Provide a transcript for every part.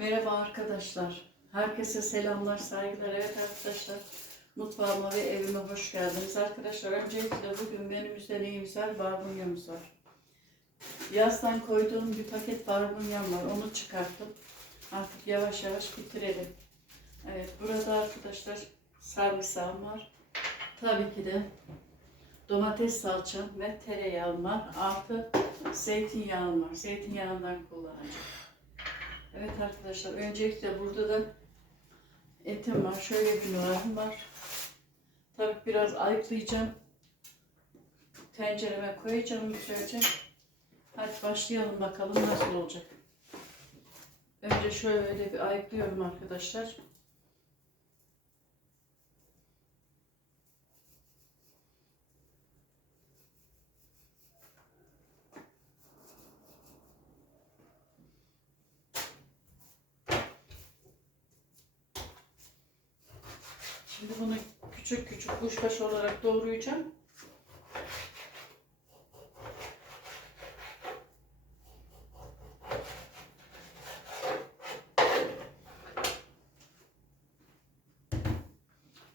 Merhaba arkadaşlar. Herkese selamlar, saygılar. Evet arkadaşlar, mutfağıma ve evime hoş geldiniz. Arkadaşlar öncelikle bugün menümüzde neyimiz var? Barbunyamız var. Yazdan koyduğum bir paket barbunyam var. Onu çıkarttım. Artık yavaş yavaş bitirelim. Evet, burada arkadaşlar sarımsağım var. Tabii ki de domates salçam ve tereyağım var. Artı zeytinyağım var. Zeytinyağından kullanacağım. Evet arkadaşlar öncelikle burada da etim var. Şöyle bir numarım var. Tabii biraz ayıklayacağım. Tencereme koyacağım güzelce. Hadi başlayalım bakalım nasıl olacak. Önce şöyle bir ayıklıyorum arkadaşlar. Şimdi bunu küçük küçük kuşbaşı olarak doğrayacağım.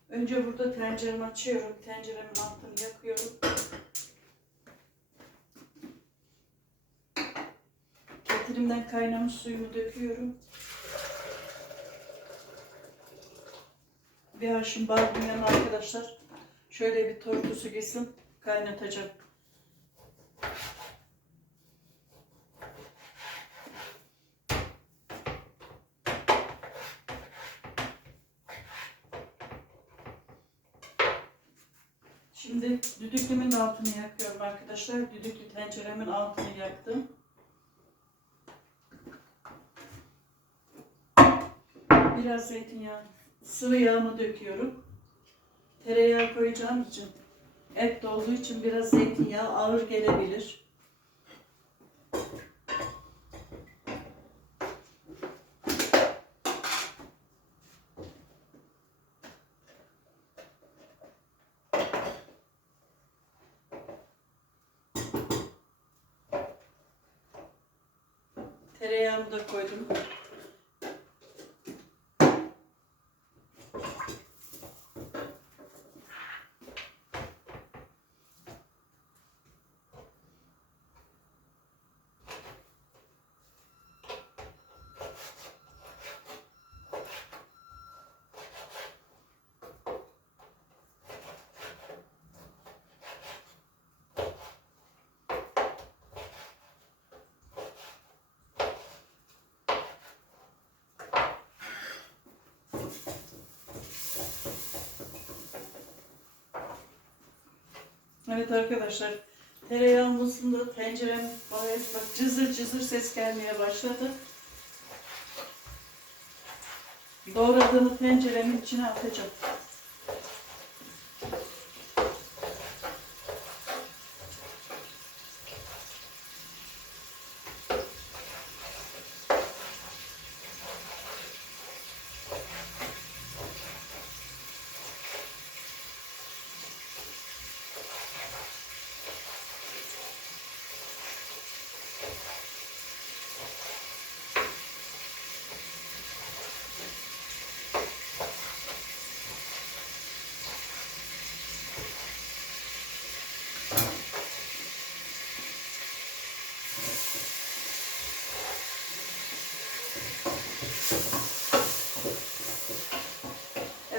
Önce burada tenceremi açıyorum. Tenceremin altını yakıyorum. Ketilimden kaynamış suyumu döküyorum. Bir haşım barbunyanın arkadaşlar. Şöyle bir tortusu gitsin. Kaynatacağım. Şimdi düdüklümün altını yakıyorum arkadaşlar. Düdüklü tenceremin altını yaktım. Biraz zeytinyağı, sıvı yağımı döküyorum. Tereyağı koyacağım için, et de için biraz zeytinyağı ağır gelebilir. Tereyağımı da koydum. Evet arkadaşlar, tereyağım ısındı, tencerem bayağı bak cızır cızır ses gelmeye başladı. Doğradığımı tenceremin içine atacağım.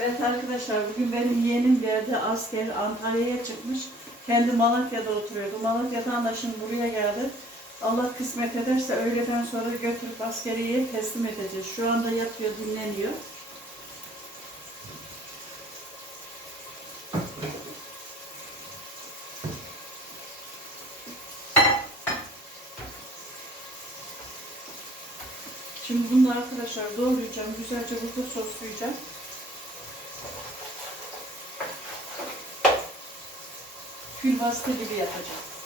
Evet arkadaşlar bugün benim yeğenim geldi asker Antalya'ya çıkmış. Kendi Malatya'da oturuyordu. Malatya'dan da şimdi buraya geldi. Allah kısmet ederse öğleden sonra götürüp askeriye teslim edeceğiz. Şu anda yatıyor, dinleniyor. Şimdi bunu da arkadaşlar doğrayacağım. Güzelce burada soslayacağım. Külbastı gibi yapacağım.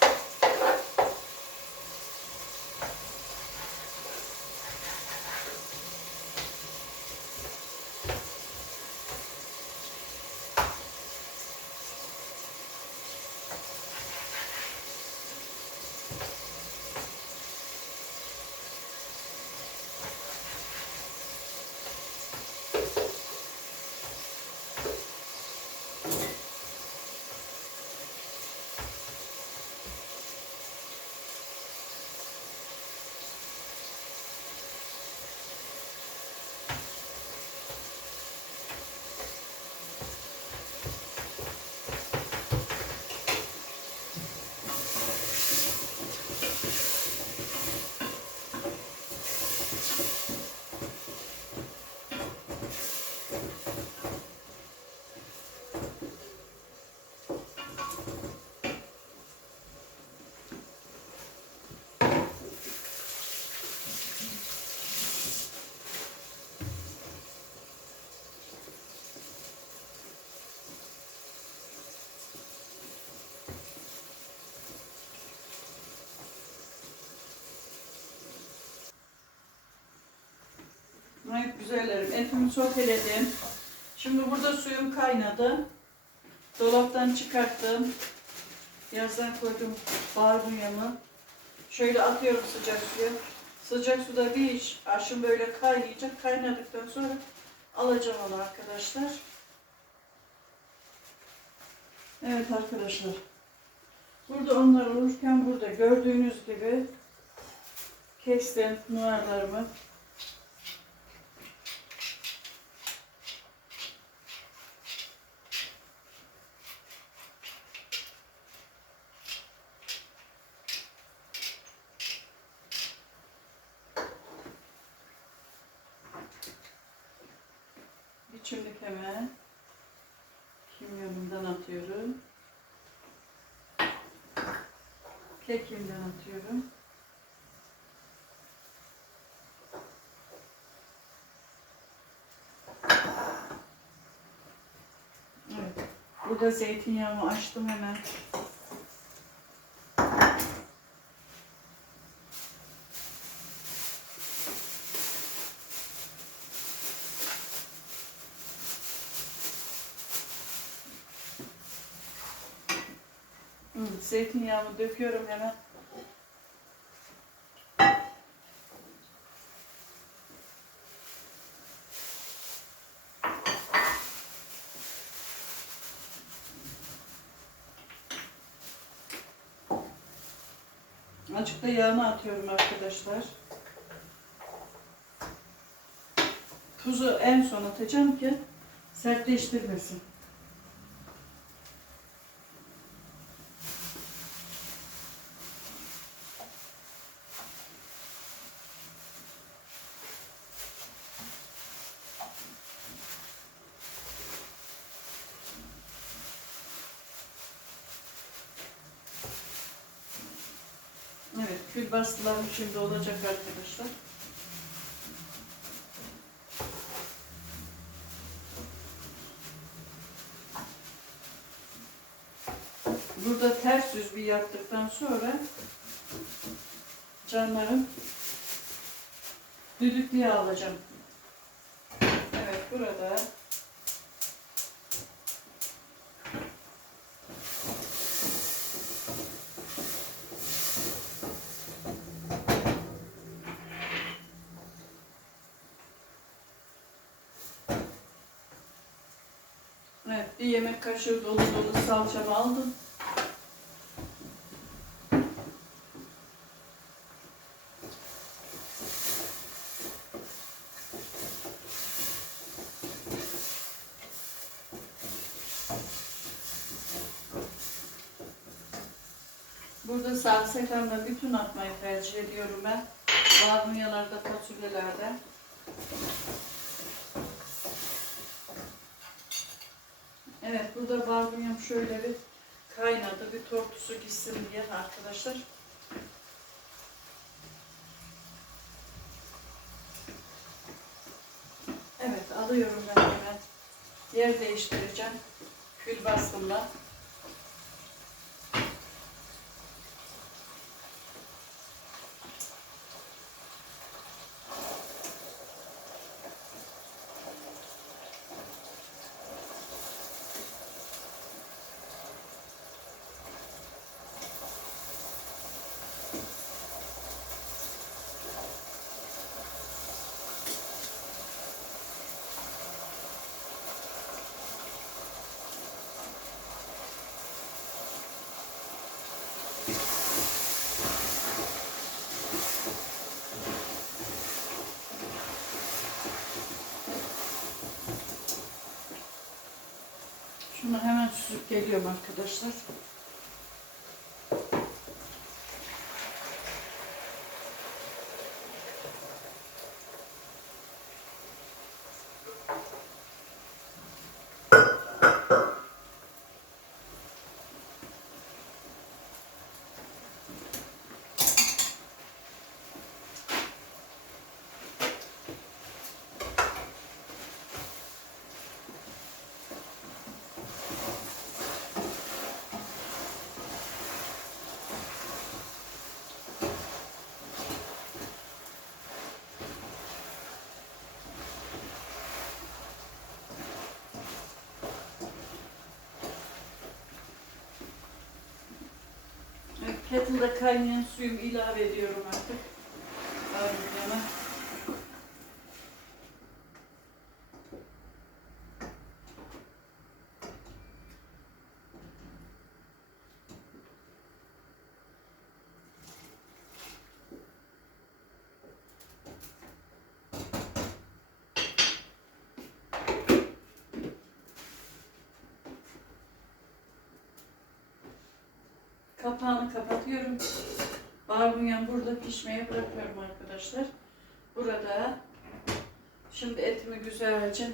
Evet güzellerim. Etimi soteledim. Şimdi burada suyum kaynadı. Dolaptan çıkarttım. Yazdan koydum barbunyamı. Şöyle atıyorum sıcak suya. Sıcak suda bir iş. Aşım böyle kaynayacak. Kaynadıktan sonra alacağım onu arkadaşlar. Evet arkadaşlar. Burada onlar olurken burada gördüğünüz gibi kestim numarlarımı. Bir çimdik hemen kimyonumdan atıyorum. Kekiğimden atıyorum. Evet. Burada zeytinyağımı açtım hemen. Zeytinyağımı döküyorum hemen. Azıcık yağını atıyorum arkadaşlar. Tuzu en son atacağım ki sertleştirmesin. Evet, kül bastılarım şimdi olacak arkadaşlar. Burada ters yüz bir yaptıktan sonra canlarım düdüklüye alacağım. Evet, burada Evet, bir yemek kaşığı dolu dolu salçamı aldım. Burada sarımsaklarla bütün atmayı tercih ediyorum ben. Barbunyalarda, fasulyelerde. Evet, burada barbunyam şöyle bir kaynadı. Bir tortusu gitsin diye arkadaşlar. Evet, alıyorum ben hemen. Yer değiştireceğim. Kül bastımla. Şunu hemen süzüp geliyorum arkadaşlar. Kettle'da kaynayan suyumu ilave ediyorum artık. Kapağını kapatıyorum. Barbunyam burada pişmeye bırakıyorum arkadaşlar. Burada şimdi etimi güzelce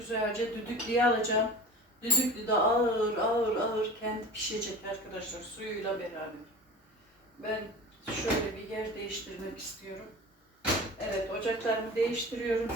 güzelce düdüklüye alacağım. Düdüklü de ağır ağır ağır kendi pişecek arkadaşlar suyuyla beraber. Ben şöyle bir yer değiştirmek istiyorum. Evet ocaklarımı değiştiriyorum.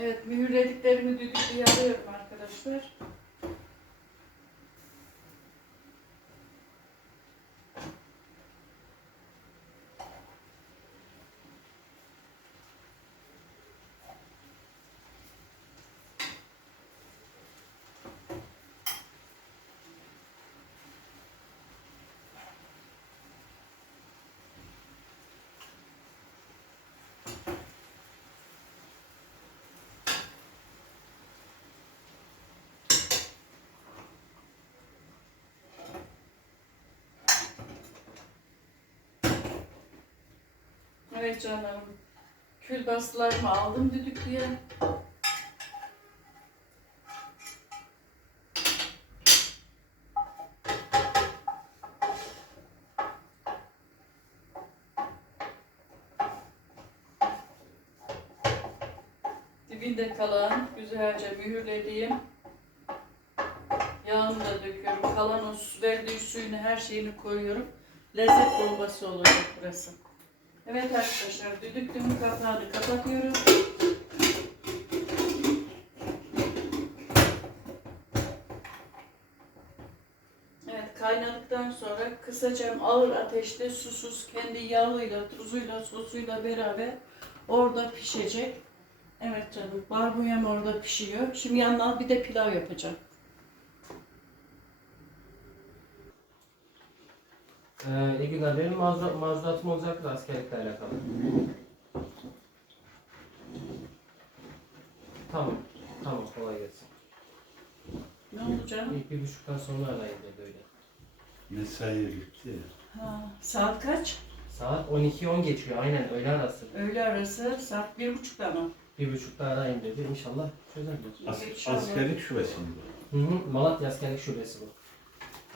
Evet mühürlediklerimi düdüklüye alıyorum arkadaşlar. Evet canım. Külbaslarımı aldım düdüklüye. Dibinde kalan güzelce mühürlediğim yağını da döküyorum. Kalan o verdiği suyunu her şeyini koyuyorum. Lezzet bombası olacak burası. Evet arkadaşlar düdüklümün kapağını kapatıyorum. Evet kaynadıktan sonra kısacağım ağır ateşte susuz kendi yağıyla, tuzuyla, sosuyla beraber orada pişecek. Evet canım barbunyam orada pişiyor. Şimdi yanına bir de pilav yapacağım. Ee, iyi günler. Benim mazur, mazuratım olacaktı askerlikle alakalı. Tamam. Tamam kolay gelsin. Ne oldu canım? İlk bir buçuktan sonra arayın dedi öyle. Mesai bitti. Ha, saat kaç? Saat 12.10 geçiyor aynen öğle arası. Öğle arası saat bir buçukta mı? Bir buçukta arayın dedi. İnşallah çözerler. As İnşallah. askerlik şubesinde. Hı hı. Malatya Askerlik Şubesi bu.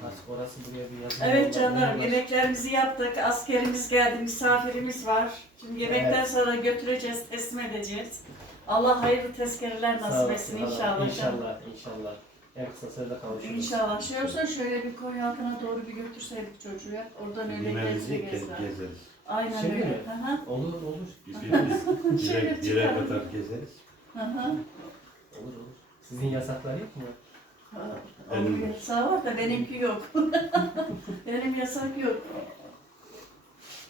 Artık orası buraya bir yazı. Evet canlarım yemeklerimizi yaptık. Askerimiz geldi, misafirimiz var. Şimdi yemekten Evet. sonra götüreceğiz, teslim edeceğiz. Allah hayırlı tezkereler Sağ nasip olasın, etsin Allah. inşallah. canım. İnşallah, inşallah. En kısa sürede kavuşuruz. İnşallah. Şey olsa şöyle bir koy altına doğru bir götürseydik çocuğu ya. Oradan öyle gezdi ge- gezdi. gezeriz. Aynen Şimdi öyle. mi? Hı hı. Olur, olur. Biz Şöyle bir yere çıkalım. kadar gezeriz. Hı hı. Olur, olur. Sizin yasaklar yok mu? Benim Onun var. yasağı var da benimki yok. Benim yasak yok.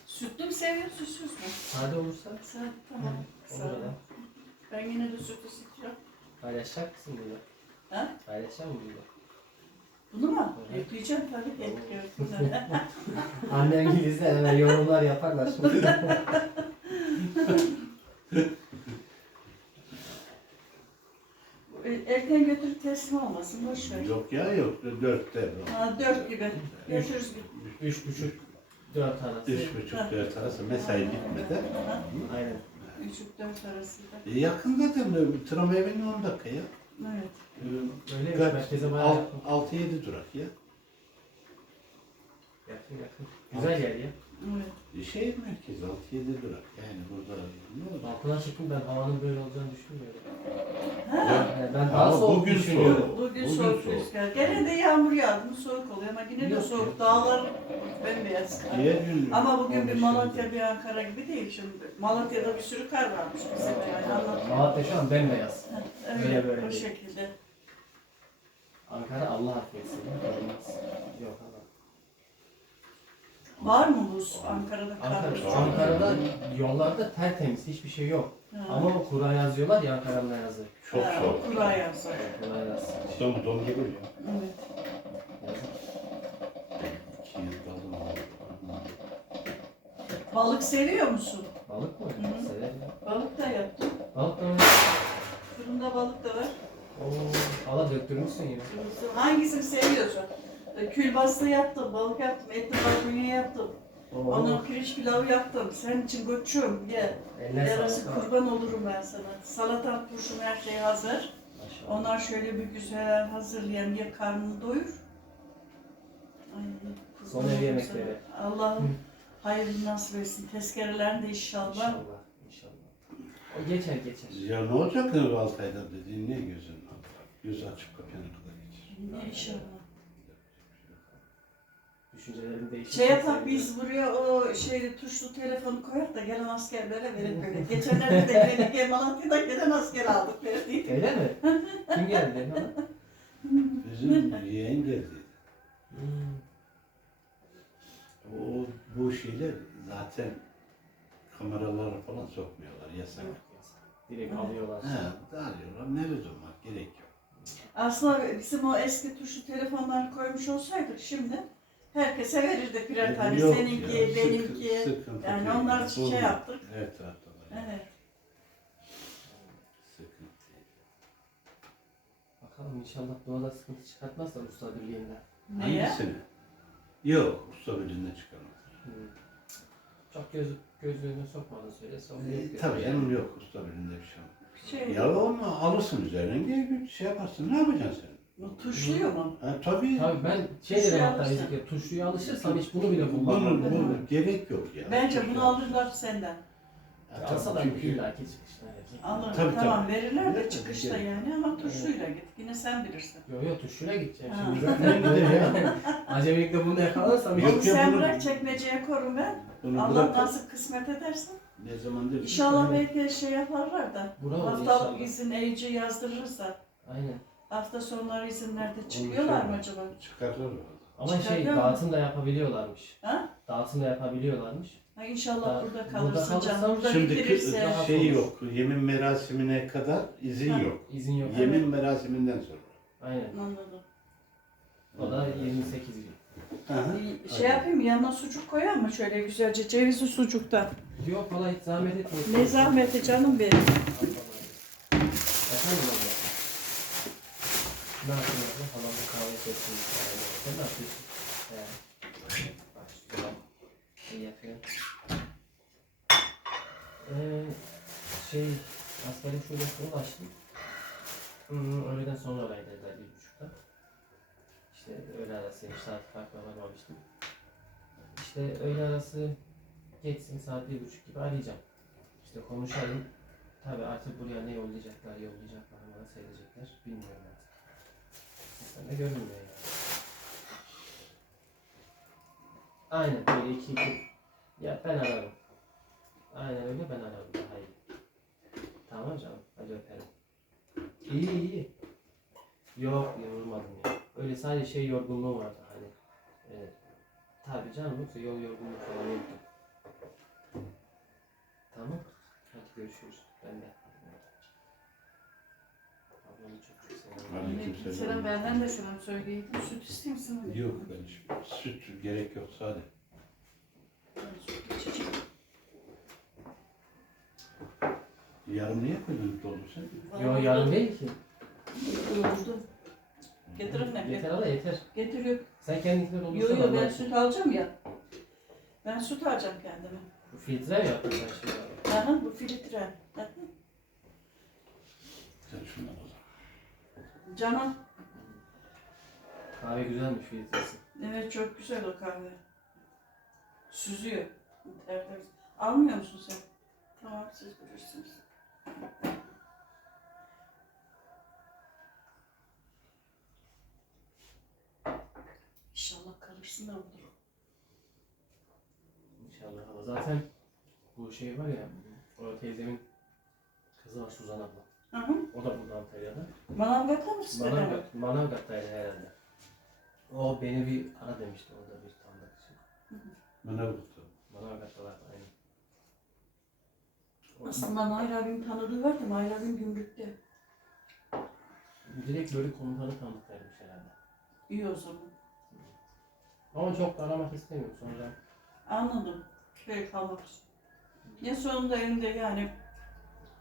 Sütlü mü seviyorsun, sütsüz mü? Sade olursa Sen tamam. olur Sağ ol. adam. Ben yine de sütlü sütüyorum. Paylaşacak mısın bunu? Ha? Paylaşacak mısın bunu? Bunu mu? Evet. Yükleyeceğim tabii etkiyor. Annem gibi izler hemen yorumlar yaparlar şimdi. teslim olmasın. Boş ver. Yok ya yok. Dörtte. Ha, dört gibi. Götürürüz. Üç buçuk, dört arası. Üç buçuk dört arası mesai bitmeden. Aynen. Üç dört arasında. E, yakın zaten. Tram evinin 10 dakika ya. Evet. Öyle mi? Merkeze bayağı Alt- yakın. Altı yedi durak ya. Yakın yakın. Güzel yer ya. Evet. Şehir merkezi 6-7 durak. Yani burada ne oldu? Balkona çıktım ben havanın böyle olacağını düşünmüyorum. Ha, Yani ben daha Ama soğuk bugün düşünüyorum. soğuk. bugün Bugün soğuk soğuk. rüzgar. Gene de yağmur yağdı mı soğuk oluyor ama yine de Yok soğuk. ya. Dağlar bembeyaz. Diğer gün Ama bugün bir 15 Malatya bir Ankara gibi değil şimdi. Malatya'da bir sürü kar varmış bizim yani anlatıyor. Malatya şu an bembeyaz. Evet, Öyle böyle o değil. şekilde. Ankara Allah affetsin. Olmaz. Yok. Var mı buz Ankara'da kar? Ankara, Ankara'da yollarda tertemiz hiçbir şey yok. Ha. Ama o kura yazıyorlar ya Ankara'nın yazı. Çok Ha, soğuk. Kura yazar. Kura yaz. Don, don gibi ya. Evet. Yazı. İki yıl kaldım. Balık seviyor musun? Balık mı? Hı. Severim. Balık da yaptım. Balık mı? Fırında balık da var. Oo, Allah döktürmüşsün yine. Hangisini seviyorsun? E, Külbastı yaptım, balık yaptım, etli barbunya yaptım. Oo. Onun pirinç pilavı yaptım. Senin için koçum gel. Eline Yarası kurban olurum ben sana. Salatan, turşun her şey hazır. Maşallah. Onlar şöyle bir güzel hazırlayan ye karnını doyur. Ay, Son ev yemekleri. Allah'ım hayırlı nasip etsin. Tezkerelerini de inşallah. İnşallah. İnşallah. O geçer geçer. Ya ne olacak ki altı ayda dediğin ne gözün? Göz açıp kapayana kadar geçer. İnşallah. Düşüncelerim değişir. Şey yapak biz buraya o şeyli tuşlu telefonu koyak da gelen askerlere verip böyle. Geçenlerde de Melike Malatya'da gelen asker aldık verdik. Öyle mi? Kim geldi? Bizim yeğen geldi. Hmm. O bu şeyler zaten kameralara falan sokmuyorlar yasak. Direkt alıyorlar. He, dağılıyorlar. Ne lüzum var? Gerek yok. Aslında bizim o eski tuşlu telefonları koymuş olsaydık şimdi herkese verirdik birer tane. Yok Seninki, ya, sıkı- benimki. sıkıntı Yani değil. onlar şey yaptık. Evet taraftalar. Evet. Sıkıntı değil. Bakalım inşallah doğada sıkıntı çıkartmaz da usta birliğinden. Neye? Hangisini? Yok. Usta birliğinden çıkarmaz. Hmm. Çok göz, gözlüğüne sokmadın söylese onu E, yok. tabii canım yok. Usta birliğinde bir şey yok. Şey, Ya onu alırsın üzerine bir şey yaparsın. Ne yapacaksın sen? Bu tuşluyor mu? Ha, tabii. Tabii ben şey Tuşluya dedim hatta alırsan. Ezik'e tuşluya alışırsam hiç bunu bile Bunu, kullanmam. dedim. bunu gerek yok ya. Bence bunu alırlar senden. Ha, Alsa da çünkü- illaki çıkışta verecek. Alır. Tabii, tamam tabii. verirler de çıkışta tabii. yani ama tuşluyla git. Yine sen bilirsin. Yo yo tuşuyla gideceğim Ha. şimdi Acemilikte bunu yakalarsam Yok Onu ya, sen bunu- bırak çekmeceye koru ben. Bunu Allah bırak. nasıl kısmet edersen. Ne zaman dersin? İnşallah belki şey yaparlar da. Bravo Haftalık inşallah. izin eyici yazdırırsa. Aynen. Hafta sonları izinlerde çıkıyorlar mı acaba? Çıkartırlar orada. Ama şey Çıkartıyor mu? dağıtım da yapabiliyorlarmış. Ha? Dağıtım da yapabiliyorlarmış. Ha inşallah Da- burada burada kalırsın canım. Burada Şimdi bitirirse. Rahat şey olur. yok. Yemin merasimine kadar izin Ha. yok. İzin yok. Yemin merasiminden sonra. Aynen. Anladım. O da 28 gün. Bir Şey yapayım mı yanına sucuk koyar mı şöyle güzelce cevizli sucuktan? Yok valla hiç zahmet etmiyorsun. Ne zahmeti canım benim abla. Ne yapıyorsun abla? Halamın kahve sesini. Sen ne yapıyorsun? Şurada. İyi yapıyorsun. Ee, şey, askerin şubesini açtım. Hmm, öğleden sonra bir buçukta. İşte öğle arası, saat farkla varmamıştım. İşte öğle arası geçsin saat bir buçuk gibi arayacağım. İşte konuşalım. Tabii artık buraya ne yollayacaklar, yollayacaklar, bana seyredecekler bilmiyorum artık. Sistemde görünmüyor yani. Aynen böyle iki iki. Ya ben ararım. Aynen öyle ben ararım daha iyi. Tamam canım hadi öperim. İyi iyi. Yok yorulmadım ya. Öyle sadece şey yorgunluğu vardı hani. Evet. Tabii canım yoksa yol yorgunluğu falan yoktu. Tamam. Hadi görüşürüz. Ben de. ablamı çok. Aleykümselam. Selam benden de selam söyleyin. Süt istiyor musun? Yok ben hiç- süt gerek yok sade. Ben süt içeceğim. Yarım niye koydun doldu sen? Yo yarım değil ki. Yoruldu. Getirin ne? Yeter ala yeter. Getiriyor. Sen kendinkileri Yo doldursan yo ben süt alacağım ya. Ben süt alacağım kendime. Bu filtre mi yaptın sen şimdi? Aha bu filtre. Aha. Sen şundan zaman. Canan. Kahve güzelmiş filtresi. Evet çok güzel o kahve. Süzüyor. Tertemiz. Almıyor musun sen? Tamam siz bilirsiniz. İnşallah karışsın da olur. İnşallah ama zaten bu şey var ya, o teyzemin kızı var Suzan abla. Hı hı. O da burada Antalya'da. Manavgat'a mısın? Manavgat, Manavgat'taydı herhalde. O beni bir ara demişti orada bir tanıdık için. Manavgat'ta. Manavgat'ta var aynı. Aslında Nail abim tanıdığı var da Nail abim gümrükte. Direkt böyle komutanı tanıdıklarmış herhalde. İyi o zaman. Ama çok da aramak istemiyorum sonra. Anladım. Köy kalmak. Ya sonunda elinde yani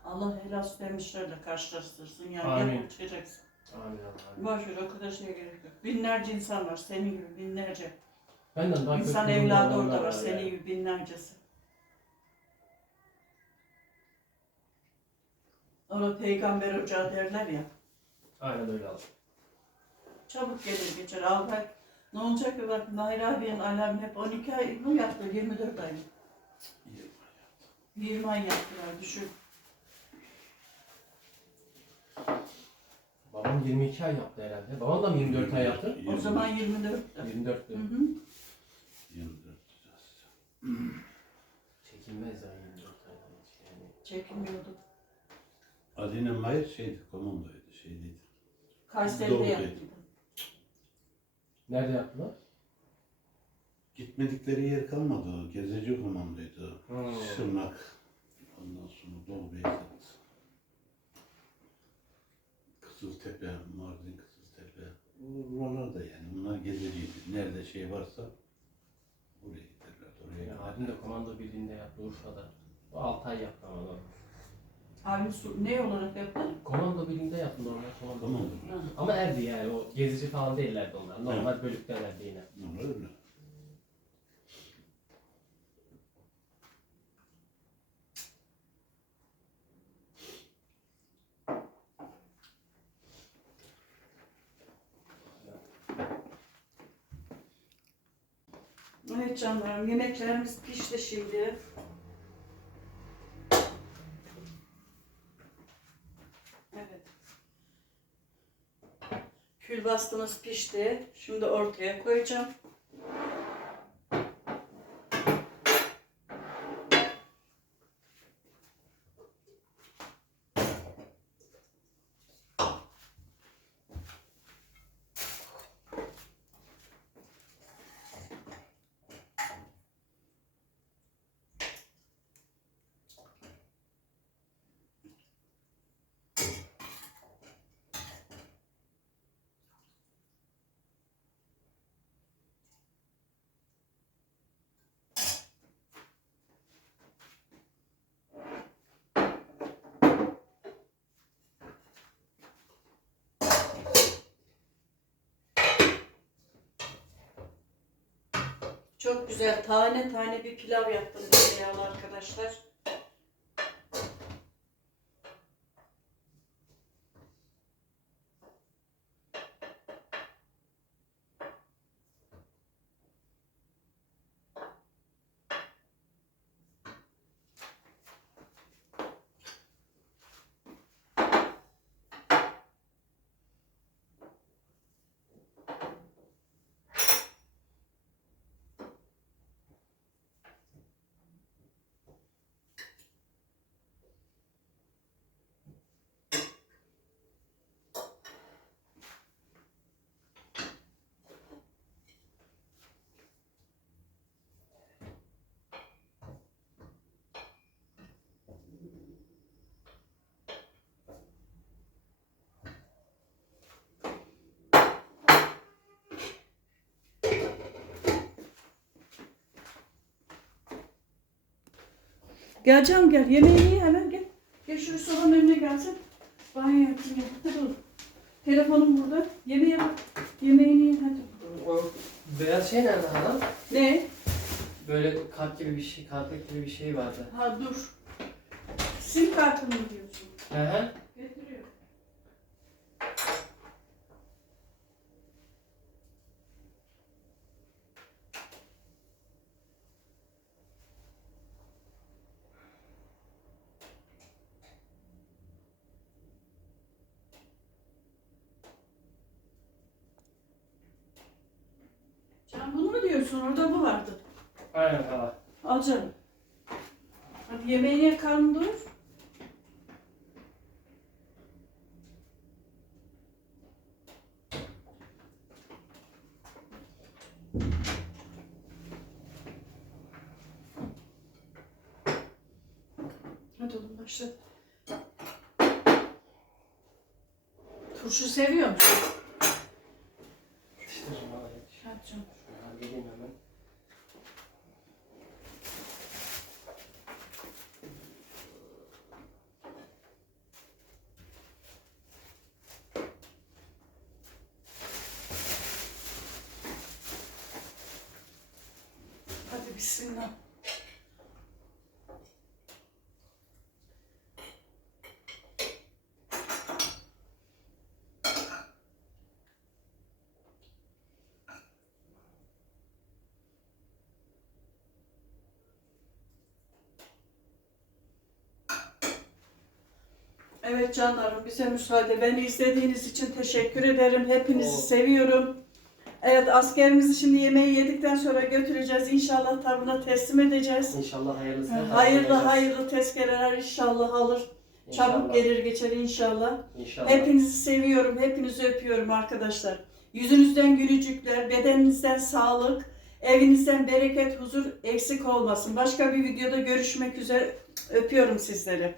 Allah helal süt demişlerle karşılaştırsın. Yani Amin. yapıp çıkacaksın. Amin Allah'ım. Boş ver o kadar şeye gerek yok. Binlerce insan var senin gibi binlerce. Benden daha İnsan kötü evladı olanlar orada var senin yani. gibi binlercesi. Ona peygamber ocağı derler ya. Aynen öyle abi. Çabuk gelir geçer. Altı ay. Ne olacak ki bak Nail abinin alarmı hep 12 ay mı yaptı? 24 ay mı? 20 ay yaptılar düşün. Babam 22 ay yaptı herhalde. Babam da mı 24 ay yaptı? O zaman 24. 24 Hı hı. 24 Çekilmez ya 24 aydan hiç yani. Çekilmiyordu. Adine Mayır şeydi, komandoydu, şeydeydi. Kayseri'de Doğrudaydı. yaptıydı. Nerede yaptılar? Gitmedikleri yer kalmadı. Gezici komandoydu. Hmm. Sırnak. Ondan sonra Doğu Beyazıt. Kızıltepe, Mardin Kızıltepe. Buralar da yani. Bunlar geziciydi. Nerede şey varsa oraya giderler. Oraya Yani abim de komando birliğinde yaptı Urfa'da. O 6 ay yaptı ama o. Abim su, ne olarak yaptı? Komando birliğinde yaptı normal komando. Tamam. Ama erdi yani o gezici falan değillerdi onlar. Normal bölüklerlerdi yine. Onlar öyle. Evet canlarım yemeklerimiz pişti şimdi. Evet. Külbastımız pişti. Şimdi ortaya koyacağım. Çok güzel tane tane bir pilav yaptım tereyağlı arkadaşlar. Gel canım gel. Yemeğini ye hemen gel. Gel şu sobanın önüne gelsin. Banyo yapsın gel. Hadi oğlum. Telefonum burada. Yemeğe bak. Yemeğini ye hadi. O beyaz şey nerede hala? Ne? Böyle kart gibi bir şey, kartlık gibi bir şey vardı. Ha dur. Sim kartını mı diyorsun? Hı hı. Diyorsun? Orada bu vardı. Aynen hala. Al canım. Hadi yemeğini ye karnın doyur. Hadi oğlum başla. Turşu seviyor musun? İşte hala yetiş. Hadi canım. Şöyle geleyim hemen. Hadi bismillah. Evet canlarım bize müsaade. Beni izlediğiniz için teşekkür ederim. Hepinizi seviyorum. Evet askerimizi şimdi yemeği yedikten sonra götüreceğiz. İnşallah tabuna teslim edeceğiz. İnşallah hayırlısı. Hayırlı hayırlı tezkereler inşallah alır. Çabuk İnşallah. gelir geçer inşallah. İnşallah. Hepinizi seviyorum. Hepinizi öpüyorum arkadaşlar. Yüzünüzden gülücükler, bedeninizden sağlık, evinizden bereket, huzur eksik olmasın. Başka bir videoda görüşmek üzere. Öpüyorum sizleri.